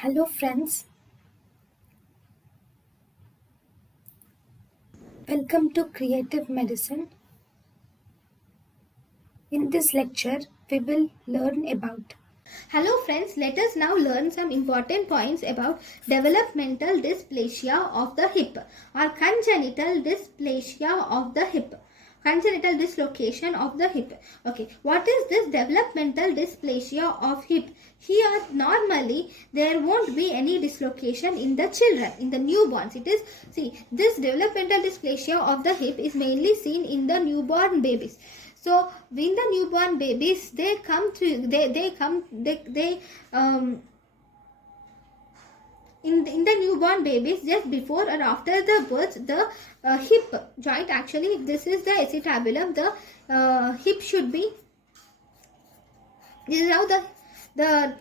Hello friends, welcome to Creative Medicine. In this lecture, we will learn about. Hello friends, let us now learn some important points about developmental dysplasia of the hip or congenital dysplasia of the hip. Congenital dislocation of the hip. Okay, what is this developmental dysplasia of hip? Here normally there won't be any dislocation in the children, in the newborns. It is, see, this developmental dysplasia of the hip is mainly seen in the newborn babies. So when the newborn babies they come to in the newborn babies, just before or after the birth, the hip joint, actually if this is the acetabulum, the hip should be, this is how the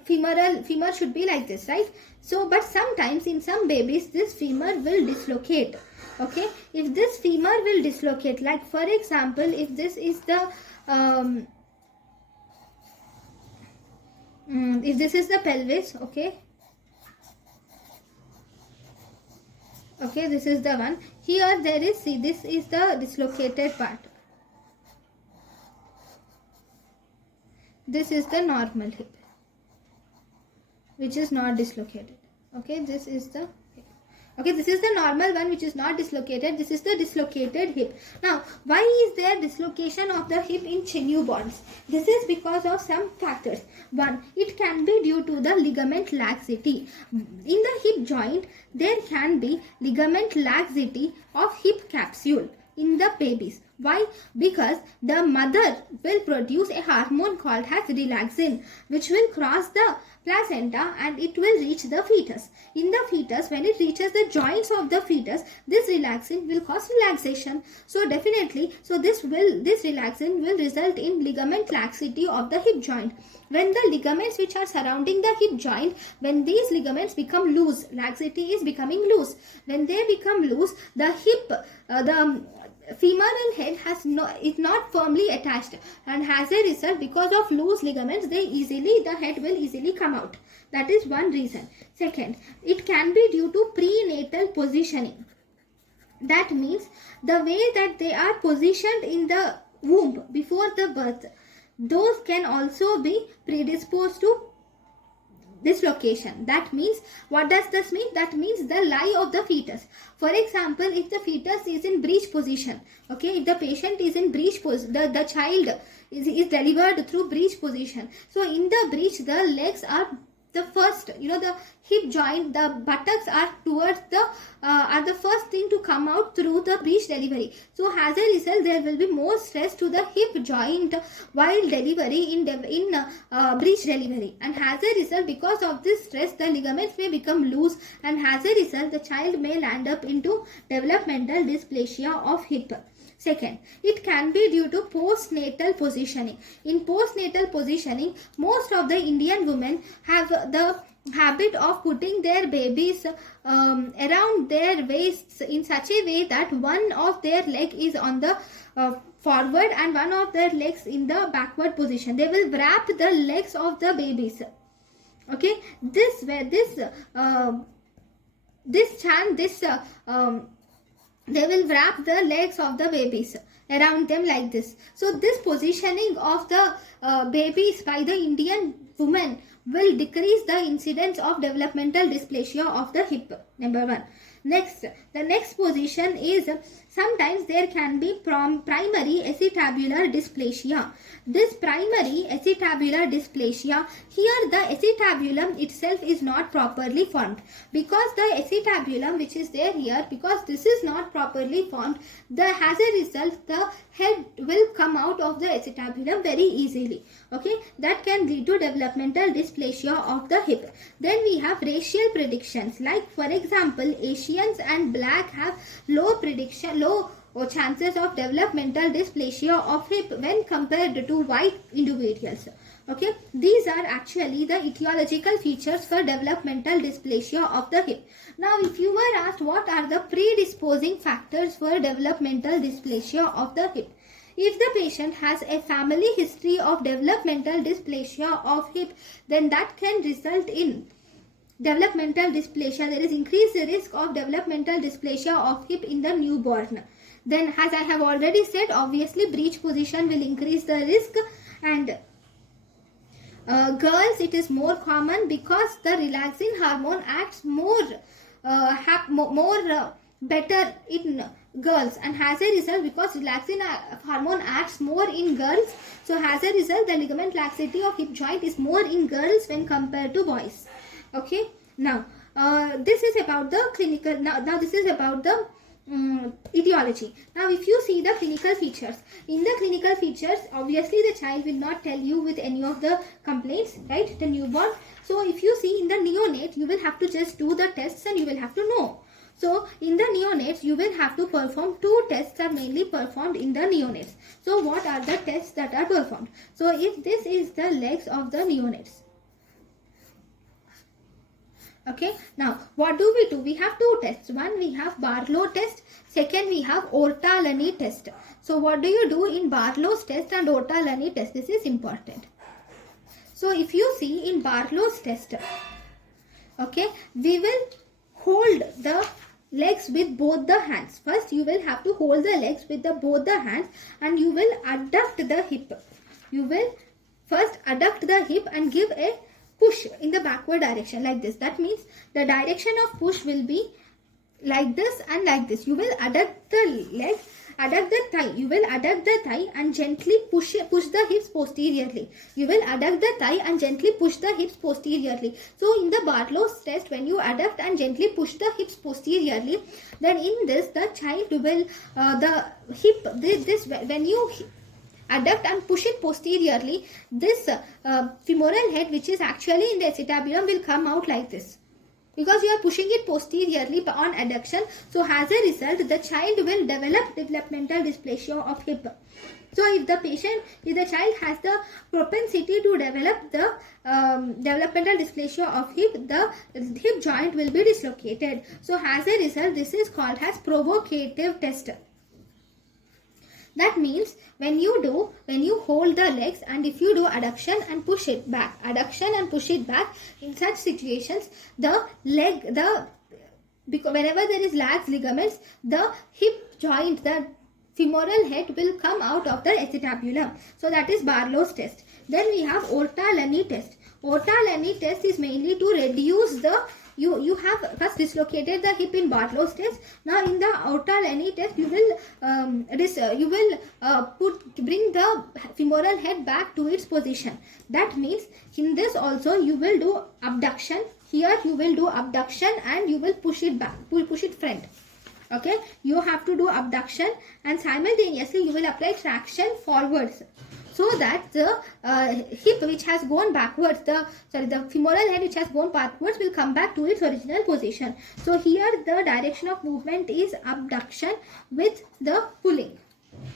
femur should be like this, right? So but sometimes in some babies this femur will dislocate. Okay, if this femur will dislocate, like for example, if this is the if this is the pelvis, okay, this is the one. Here there is, see, this is the dislocated part. This is the normal hip, which is not dislocated. Okay, this is the hip. Okay, this is the normal one which is not dislocated. This is the dislocated hip. Now, why is there dislocation of the hip in newborns? This is because of some factors. One, it can be due to the ligament laxity. In the hip joint, there can be ligament laxity of hip capsule in the babies. Why? Because the mother will produce a hormone called as relaxin, which will cross the placenta and it will reach the fetus. In the fetus, when it reaches the joints of the fetus, this relaxin will cause relaxation. So definitely, so this relaxin will result in ligament laxity of the hip joint. When the ligaments which are surrounding the hip joint, when these ligaments become loose, laxity is becoming loose. When they become loose, the hip, the femoral head is not firmly attached, and as a result, because of loose ligaments, the head will easily come out. That is one reason. Second, it can be due to prenatal positioning. That means the way that they are positioned in the womb before the birth, those can also be predisposed to dislocation. That means, what does this mean? That means the lie of the fetus. For example, if the fetus is in breech position, okay, if the patient is in breech position, the child is delivered through breech position. So in the breech, the legs are the first, the hip joint, the buttocks are towards the first thing to come out through the breech delivery. So as a result, there will be more stress to the hip joint while delivery in breech delivery, and as a result, because of this stress, the ligaments may become loose, and as a result, the child may land up into developmental dysplasia of hip. Second, it can be due to postnatal positioning. In postnatal positioning, most of the Indian women have the habit of putting their babies around their waists in such a way that one of their leg is on the forward and one of their legs in the backward position. They will wrap the legs of the babies. Okay, they will wrap the legs of the babies around them like this. So this positioning of the babies by the Indian women will decrease the incidence of developmental dysplasia of the hip. Number one. Next, the next position is, sometimes there can be primary acetabular dysplasia. This primary acetabular dysplasia, here the acetabulum itself is not properly formed. Because the acetabulum which is there here, because this is not properly formed, as a result, the head will come out of the acetabulum very easily. Okay, that can lead to developmental dysplasia of the hip. Then we have racial predictions, like for example, Asians and black have low chances of developmental dysplasia of hip when compared to white individuals. Okay, these are actually the etiological features for developmental dysplasia of the hip. Now, if you were asked what are the predisposing factors for developmental dysplasia of the hip, if the patient has a family history of developmental dysplasia of hip, then that can result in developmental dysplasia. There is increased risk of developmental dysplasia of hip in the newborn. Then, as I have already said, obviously breech position will increase the risk, and girls it is more common because the relaxin hormone acts more better in girls, and as a result, because relaxin hormone acts more in girls, so as a result the ligament laxity of hip joint is more in girls when compared to boys. Okay, now this is about the clinical. Now this is about the etiology. Now if you see the clinical features, in the clinical features obviously the child will not tell you with any of the complaints, right, the newborn. So if you see in the neonate, you will have to just do the tests and you will have to know. So in the neonates you will have to perform two tests are mainly performed in the neonates. So what are the tests that are performed? So if this is the legs of the neonates. Okay, now what do? We have two tests. One, we have Barlow test. Second, we have Orta-Lani test. So what do you do in Barlow's test and Orta-Lani test? This is important. So if you see in Barlow's test, okay, we will hold the legs with both the hands. First, you will have to hold the legs with both the hands, and you will adduct the hip. You will first adduct the hip and give a push in the backward direction like this. That means the direction of push will be like this and like this. You will adduct the leg, adduct the thigh. You will adduct the thigh and gently push the hips posteriorly. You will adduct the thigh and gently push the hips posteriorly. So in the Barlow's test, when you adduct and gently push the hips posteriorly, then in this the child will the hip when you adduct and push it posteriorly, this femoral head, which is actually in the acetabulum, will come out like this, because you are pushing it posteriorly on adduction. So as a result, the child will develop developmental dysplasia of hip. So if the child has the propensity to develop the developmental dysplasia of hip, the hip joint will be dislocated. So as a result, this is called as provocative test. That means when you hold the legs and if you do adduction and push it back, in such situations, whenever there is lax ligaments, the hip joint, the femoral head will come out of the acetabulum. So that is Barlow's test. Then we have Orta-Lani test. Orta-Lani test is mainly to reduce the you have first dislocated the hip in Barlow's test. Now in the Orta-Lani test, you will bring the femoral head back to its position. That means in this also you will do abduction. Here you will do abduction and you will push it back, push it front. Okay, you have to do abduction and simultaneously you will apply traction forwards, so that the hip which has gone backwards, the femoral head which has gone backwards will come back to its original position. So here the direction of movement is abduction with the pulling.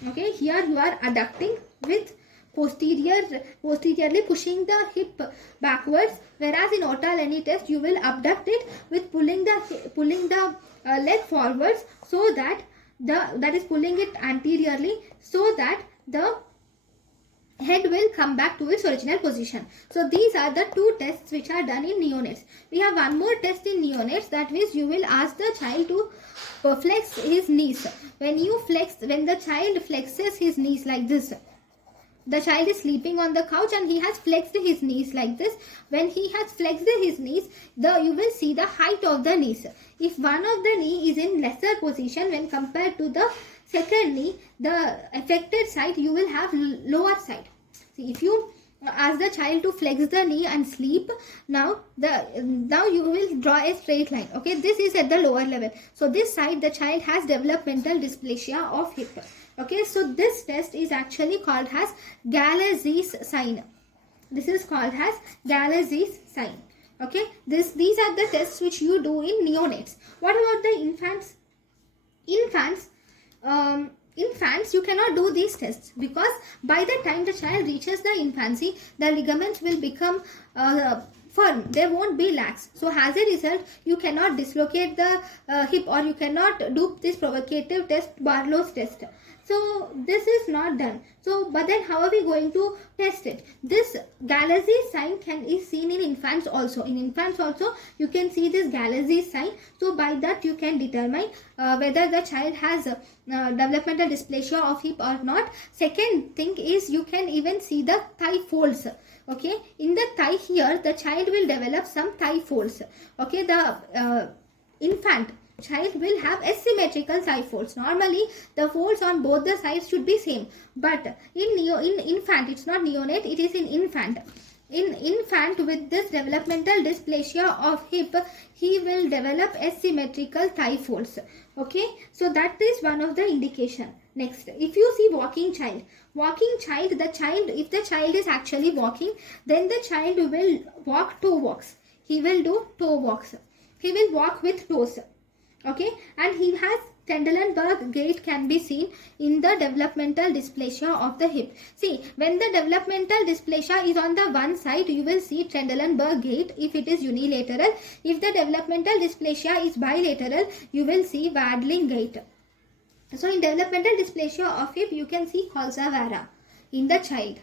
Okay, here you are adducting with posteriorly pushing the hip backwards, whereas in Orta-Lani test you will abduct it with pulling the leg forwards, so that that is pulling it anteriorly, so that the head will come back to its original position. So these are the two tests which are done in neonates. We have one more test in neonates, that means you will ask the child to flex his knees. When the child flexes his knees like this, the child is sleeping on the couch and he has flexed his knees like this. When he has flexed his knees, you will see the height of the knees. If one of the knee is in lesser position when compared to the second knee, the affected side, you will have lower side. See, if you ask the child to flex the knee and sleep, now you will draw a straight line. Okay, this is at the lower level. So this side the child has developmental dysplasia of hip. Okay, so this test is actually called as Gallazie's sign. This is called as Gallazie's sign. Okay, these are the tests which you do in neonates. What about the infants? Infants, you cannot do these tests, because by the time the child reaches the infancy, the ligaments will become firm. They won't be lax. So as a result, you cannot dislocate the hip, or you cannot do this provocative test, Barlow's test. So this is not done. So but then how are we going to test it? This Galazi sign is seen in infants also. In infants also you can see this Galazi sign. So by that you can determine whether the child has developmental dysplasia of hip or not. Second thing is you can even see the thigh folds. Okay, in the thigh here the child will develop some thigh folds. Okay, the infant child will have asymmetrical thigh folds. Normally the folds on both the sides should be same, but in infant, it's not neonate, it is in infant. In infant with this developmental dysplasia of hip, he will develop asymmetrical thigh folds. Okay, so that is one of the indication. Next, if you see walking child, if the child is actually walking, then the child will walk toe walks. He will do toe walks. He will walk with toes. Okay, and he has Trendelenburg gait can be seen in the developmental dysplasia of the hip. See, when the developmental dysplasia is on the one side, you will see Trendelenburg gait if it is unilateral. If the developmental dysplasia is bilateral, you will see waddling gait. So in developmental dysplasia of hip, you can see Colza in the child.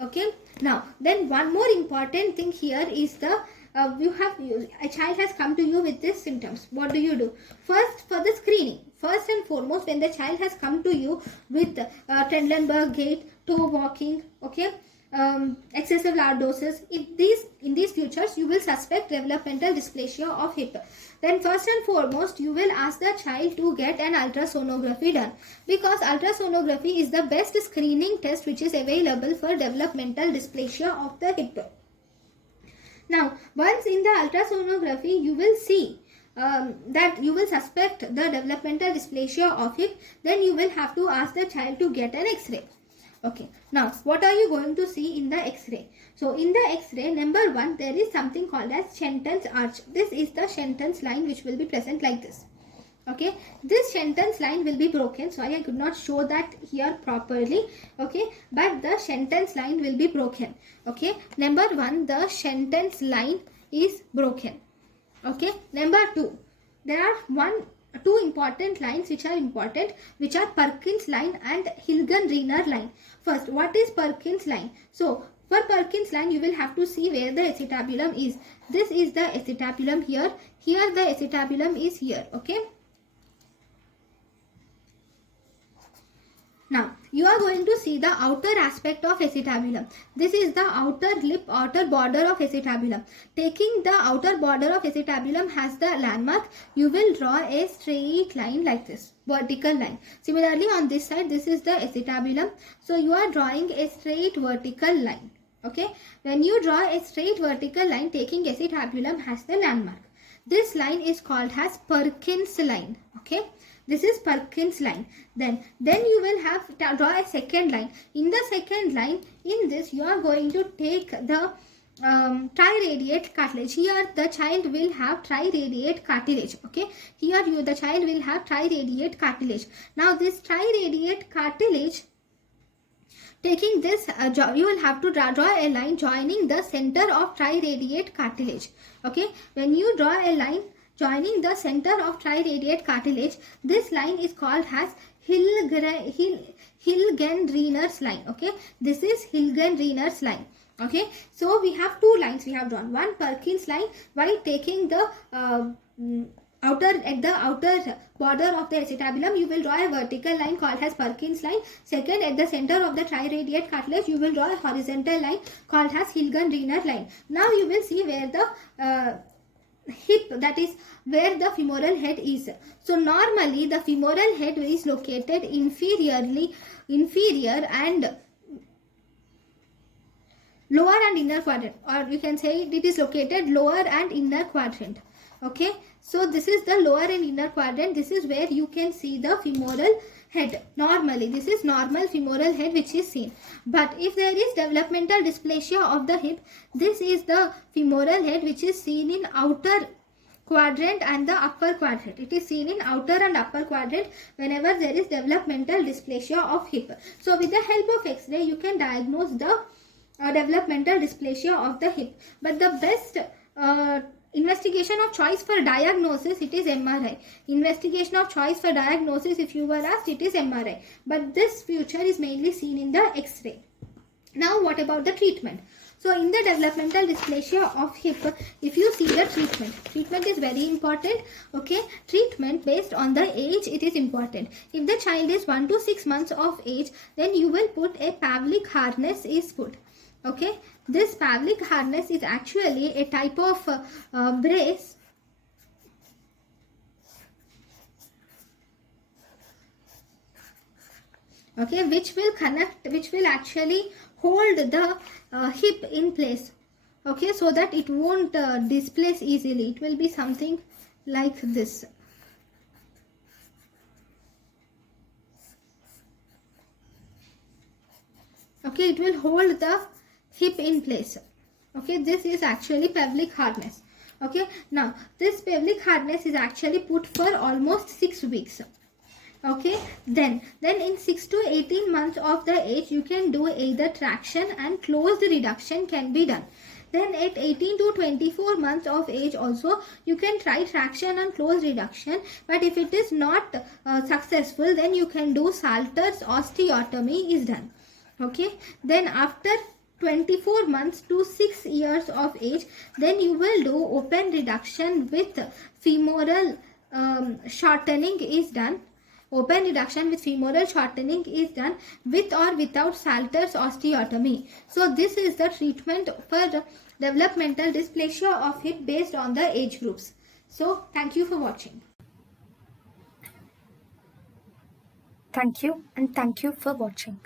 Okay, now then one more important thing here is the a child has come to you with these symptoms. What do? First, for the screening, first and foremost, when the child has come to you with Trendelenburg gait, toe walking, okay, excessive lordosis, in these features you will suspect developmental dysplasia of hip. Then first and foremost you will ask the child to get an ultrasonography done, because ultrasonography is the best screening test which is available for developmental dysplasia of the hip. Now, once in the ultrasonography, you will see that you will suspect the developmental dysplasia of hip. Then you will have to ask the child to get an X-ray. Okay. Now, what are you going to see in the X-ray? So, in the X-ray, number 1, there is something called as Shenton's arch. This is the Shenton's line which will be present like this. Okay, this Shenton's line will be broken. Sorry, I could not show that here properly. Okay, but the Shenton's line will be broken. Okay, number 1, the Shenton's line is broken. Okay, number 2, there are two important lines which are important, which are Perkins line and Hilgen-Reiner line. First, what is Perkins line? So, for Perkins line, you will have to see where the acetabulum is. This is the acetabulum here. Here the acetabulum is here. Okay. Now, you are going to see the outer aspect of acetabulum. This is the outer lip, outer border of acetabulum. Taking the outer border of acetabulum as the landmark, you will draw a straight line like this, vertical line. Similarly, on this side, this is the acetabulum. So, you are drawing a straight vertical line. Okay. When you draw a straight vertical line, taking acetabulum as the landmark, this line is called as Perkins line. Okay. This is Perkins line. Then you will have to draw a second line. In the second line, in this you are going to take the triradiate cartilage. Here the child will have triradiate cartilage. Okay. Here the child will have triradiate cartilage. Now this triradiate cartilage, taking this, you will have to draw a line joining the center of triradiate cartilage. Okay. When you draw a line joining the center of triradiate cartilage, this line is called as Hilgen-Reiner's line. Okay, this is Hilgen-Reiner's line. Okay, so we have two lines we have drawn. One Perkins line, while taking the outer border of the acetabulum, you will draw a vertical line called as Perkins line. Second, at the center of the triradiate cartilage, you will draw a horizontal line called as Hilgen-Reiner line. Now you will see where the hip, that is where the femoral head is. So normally the femoral head is located inferior and lower and inner quadrant, or you can say it is located lower and inner quadrant. Okay, so this is the lower and inner quadrant. This is where you can see the femoral head. Normally this is normal femoral head which is seen, but if there is developmental dysplasia of the hip, this is the femoral head which is seen in outer quadrant and the upper quadrant. It is seen in outer and upper quadrant whenever there is developmental dysplasia of hip. So with the help of X-ray you can diagnose the developmental dysplasia of the hip. But the best Investigation of choice for diagnosis, it is MRI. Investigation of choice for diagnosis, if you were asked, it is MRI. But this feature is mainly seen in the X-ray. Now what about the treatment? So in the developmental dysplasia of hip, if you see the treatment is very important. Okay, treatment based on the age, it is important. If the child is 1 to 6 months of age, then you will put a Pavlik harness is put. Okay, this Pavlik harness is actually a type of brace. Okay, which will actually hold the hip in place. Okay, so that it won't displace easily. It will be something like this. Okay, it will hold the hip in place. Okay, this is actually Pavlik harness. Okay, now this Pavlik harness is actually put for almost 6 weeks. Okay, then in 6 to 18 months of the age, you can do either traction and closed reduction can be done. Then at 18 to 24 months of age also, you can try traction and closed reduction. But if it is not successful, then you can do Salter's osteotomy is done. Okay, then after 24 months to 6 years of age, then you will do open reduction with femoral shortening is done. Open reduction with femoral shortening is done with or without Salter's osteotomy. So this is the treatment for developmental dysplasia of hip based on the age groups. So thank you for watching. Thank you and thank you for watching.